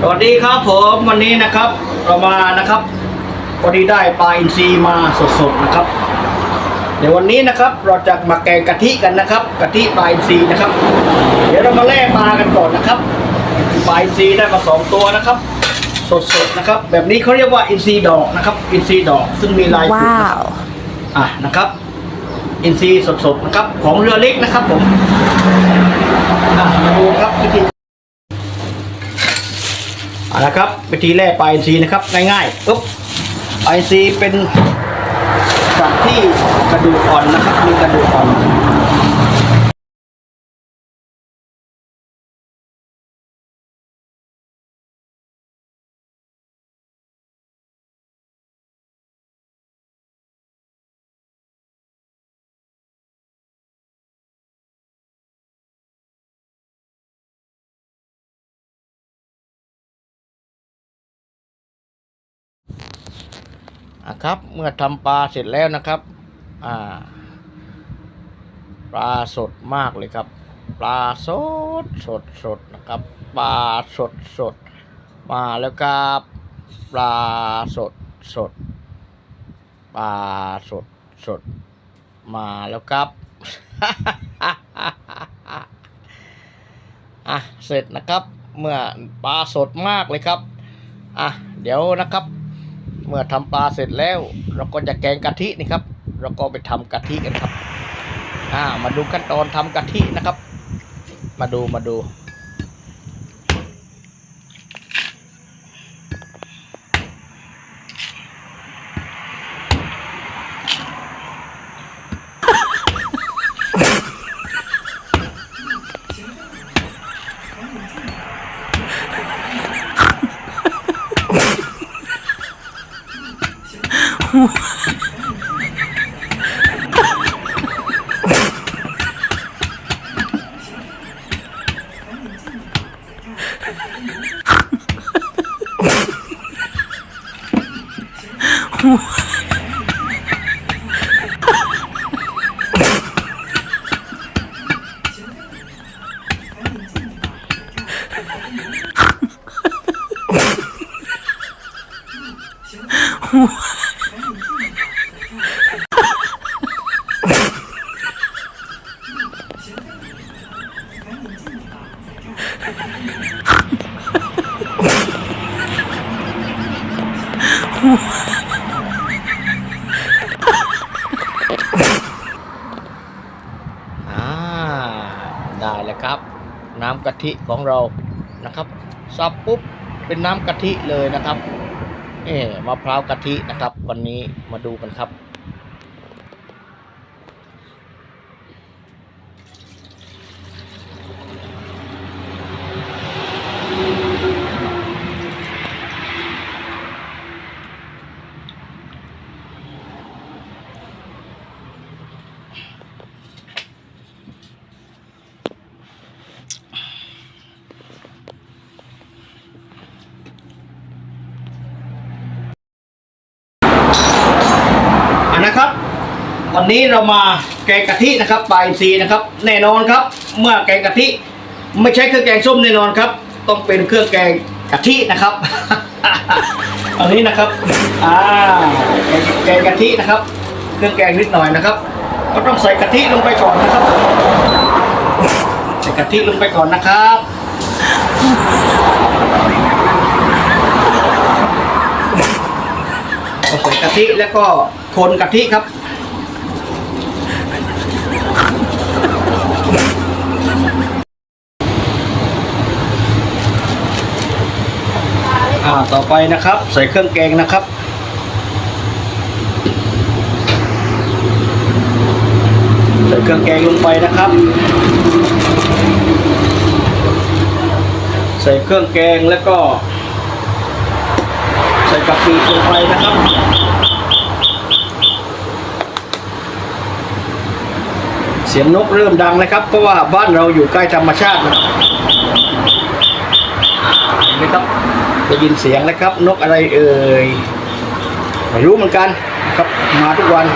สวัสดีครับผมวันนี้นะครับเรามานะครับพอดีได้ปลาอินทรีมาสดๆนะครับ เดี๋ยววันนี้นะครับเราจะมาแกงกะทิกันนะครับกะทิปลาอินทรีนะครับ เดี๋ยวเรามาแล่ปลากันก่อนนะครับปลาอินทรีได้มาสองตัวนะครับ สดๆนะครับ แบบนี้เขาเรียกว่าอินทรีดอกนะครับ อินทรีดอกซึ่งมีลายจุดว้านะครับวอะนะครับอินทรีสดๆนะครับ ของเรือเล็กนะครับผมอะมาดูครับวิธี นะครับวิธีแร่ปลาอินทรีนะครับง่ายๆปุ๊บปลาอินทรีเป็นสัตว์ที่กระดูกอ่อนนะครับมีกระดูกอ่อน อะครับ เมื่อทำปลาเสร็จแล้วนะครับอ่าปลาสดมากเลยครับ ปลาสดสดสดนะครับ ปลาสดสดมาแล้วครับปลาสดสดปลาสดสดมาแล้วครับอะเสร็จนะครับ เมื่อปลาสดมากเลยครับอะเดี๋ยวนะครับ เมื่อทำปลาเสร็จแล้ว เราก็จะแกงกะทินี่ครับ เราก็ไปทำกะทิกันครับอ่ามาดูขั้นตอนทำกะทินะครับ มาดูมาดู 哇！我！ อ่าได้แล้วครับ น้ำกะทิของเรานะครับสับปุ๊บเป็นน้ำกะทิเลยนะครับเอ่มะพร้าวกะทินะครับ วันนี้มาดูกันครับ นะครับ วันนี้เรามาแกงกะทินะครับปลาอินทรีนะครับ แน่นอนครับ เมื่อแกงกะทิไม่ใช่เครื่องแกงส้มแน่นอนครับ ต้องเป็นเครื่องแกงกะทินะครับ อันนี้นะครับอ่าแกงกะทินะครับ เครื่องแกงนิดหน่อยนะครับ ก็ต้องใส่กะทิลงไปก่อนนะครับ ใส่กะทิลงไปก่อนนะครับ ทิแล้วก็คนกะทิครับ อ่าต่อไปนะครับ ใส่เครื่องแกงนะครับใส่เครื่องแกงลงไปนะครับ ใส่เครื่องแกงแล้วก็ ใส่กะปิลงไปนะครับ สียงนกเริ่มดังแล้วครับ เพราะว่าบ้านเราอยู่ใกล้ธรรมชาตินะครับเห็นไหมครับได้ยินเสียงแล้วครับ นกอะไรเอ่ยไม่รู้เหมือนกันครับมาทุกวัน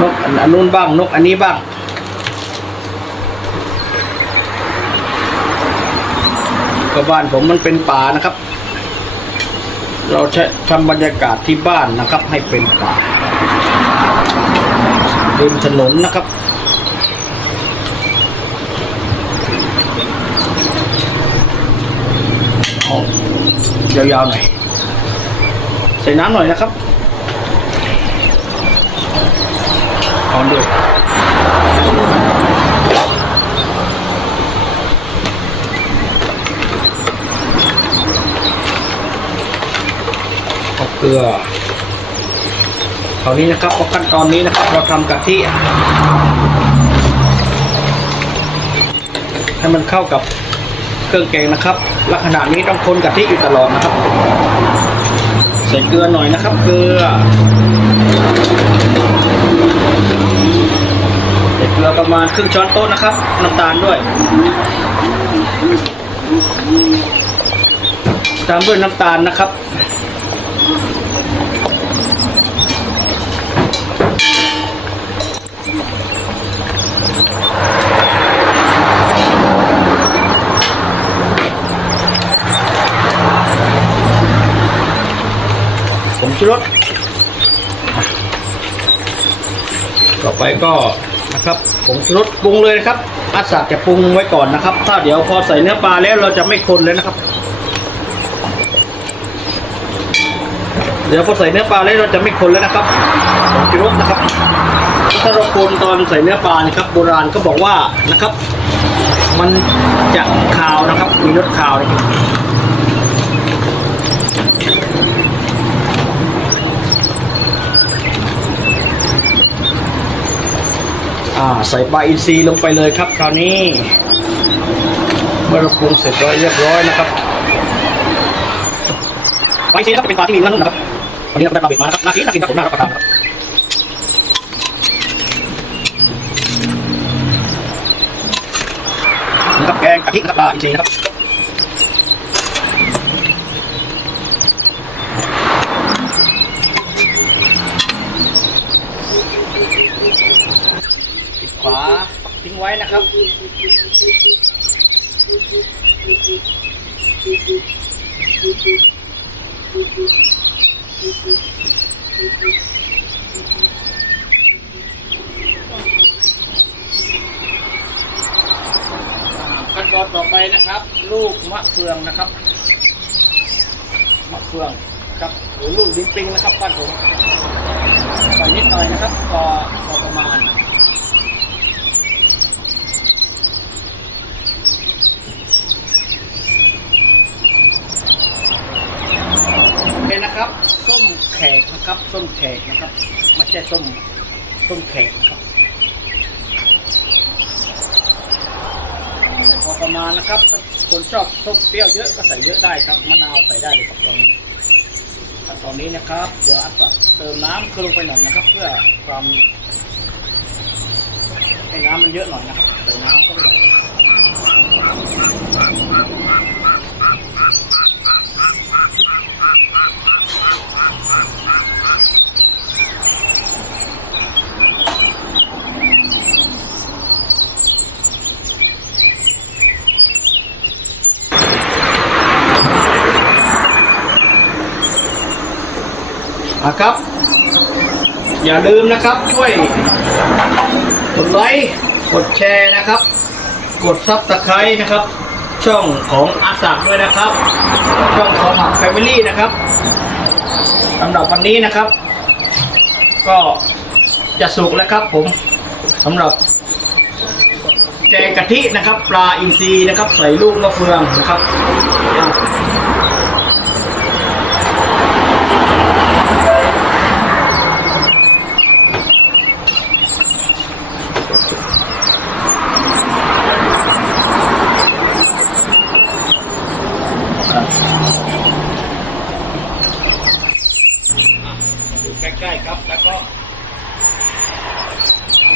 นกอันนู้นบ้างนกอันนี้บ้างก็บ้านผมมันเป็นป่านะครับ เราใช้ทำบรรยากาศที่บ้านนะครับ ให้เป็นป่าริมถนนนะครับ อายาวๆหน่อย ใส่น้ำหน่อยนะครับเอาด้วยเกลือคราวนี้นะครับขั้นตอนนี้นะครับ เราทำกะทิให้มันเข้ากับ เครื่องแกงนะครับ ลักษณะนี้ต้องคนกะทิอยู่ตลอดนะครับ ใส่เกลือหน่อยนะครับ เกลือใส่เกลือประมาณครึ่งช้อนโต๊ะนะครับ น้ำตาลด้วย ตามด้วยน้ำตาลนะครับ ชูรสต่อไปก็นะครับผมชูรสปรุงเลยนะครับอาสาจะปรุงไว้ก่อนนะครับ ถ้าเดี๋ยวพอใส่เนื้อปลาแล้วเราจะไม่คนเลยนะครับ เดี๋ยวพอใส่เนื้อปลาแล้วเราจะไม่คนแล้วนะครับผมชูรสนะครับ ถ้าเราคนตอนใส่เนื้อปลานี่ครับ โบราณก็บอกว่านะครับ มันจะคาวนะครับ มีรสคาวนะครับ อ่าใส่ปลาอินทรีลงไปเลยครับคราวนี้ เมื่อเราปรุงเสร็จร้อยเรียบร้อยนะครับปลาอินทรีนะครับเป็นปลาที่มีเนื้อนุ่มนะครับวันนี้เราได้ปลาเบ็ดมานะครับน่ากินน่ากินครับผมน่ารับประทานครับนี่ครับแกงกะทินะครับปลาอินทรีนะครับ ปิดฝาทิ้งไว้นะครับขั้นตอนต่อไปนะครับ ลูกมะเฟืองนะครับ มะเฟืองครับหรือลูกลิ้นปิงนะครับบ้านผมใส่นิดหน่อยนะครับพอพอประมาณ เป็นนะครับ ส้มแขกนะครับ ส้มแขกนะครับไม่ใช่ส้มส้มแขกนะครับพอประมาณนะครับถ้าคนชอบส้มเปรี้ยวเยอะก็ใส่เยอะได้ครับมะนาวใส่ได้เลยครับตรงนี้ตอนนี้นะครับ เดี๋ยวอัสสับเติมน้ำลงไปหน่อยนะครับ เพื่อความให้น้ำมันเยอะหน่อยนะครับใส่น้ำเข้าไปหน่อย อะครับ อย่าลืมนะครับช่วยกดไลค์กดแชร์นะครับ กดซับสไครต์นะครับ ช่องของอาสักด้วยนะครับ ช่องของหักแฟมิลี่นะครับสำหรับวันนี้นะครับ ก็จะสุกแล้วครับผมสำหรับแกงกะทินะครับ ปลาอินทรีนะครับ ใส่ลูกมะเฟืองนะครับ ครับ แล้วก็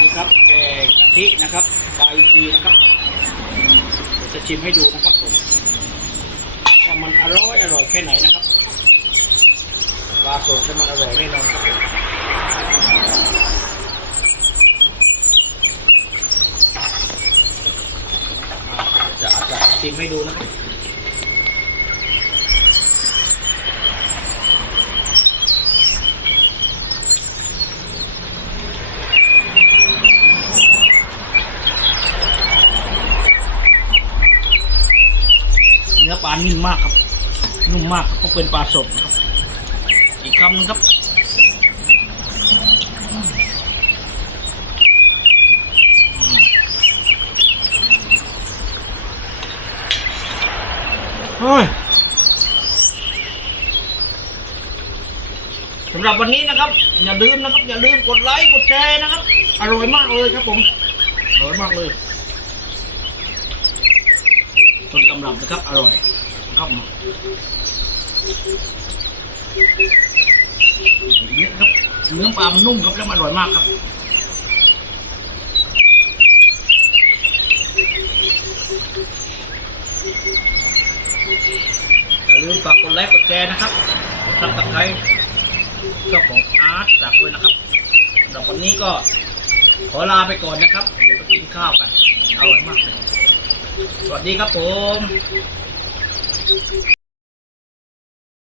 นี่ครับแกงกะทินะครับปลาอินทรีนะครับจะชิมให้ดูนะครับผมว่ามันอร่อยอร่อยแค่ไหนนะครับปลาสดจะมันอร่อยแน่นอนครับจะอาจจะชิมให้ดูนะครับ เนื้อปลานิ่มมากครับ นุ่มมากครับเพราะเป็นปลาสดนะครับ อีกคำหนึงครับโอ้ยสำหรับวันนี้นะครับ อย่าลืมนะครับ อย่าลืมกดไลค์กดแชร์นะครับ อร่อยมากเลยครับผมอร่อยมากเลย ต้นกำลังนะครับ อร่อยครับนี่ครับเนื้อปลามันนุ่มครับแล้วมันอร่อยมากครับอย่าลืมฝากกดไลค์กดแชร์นะครับกดซับสไครต์ช่องของอาร์ตจากด้วยนะครับสำหรับวันนี้ก็ขอลาไปก่อนนะครับ เดี๋ยวไปกินข้าวกัน อร่อยมากเลย สวัสดีครับผม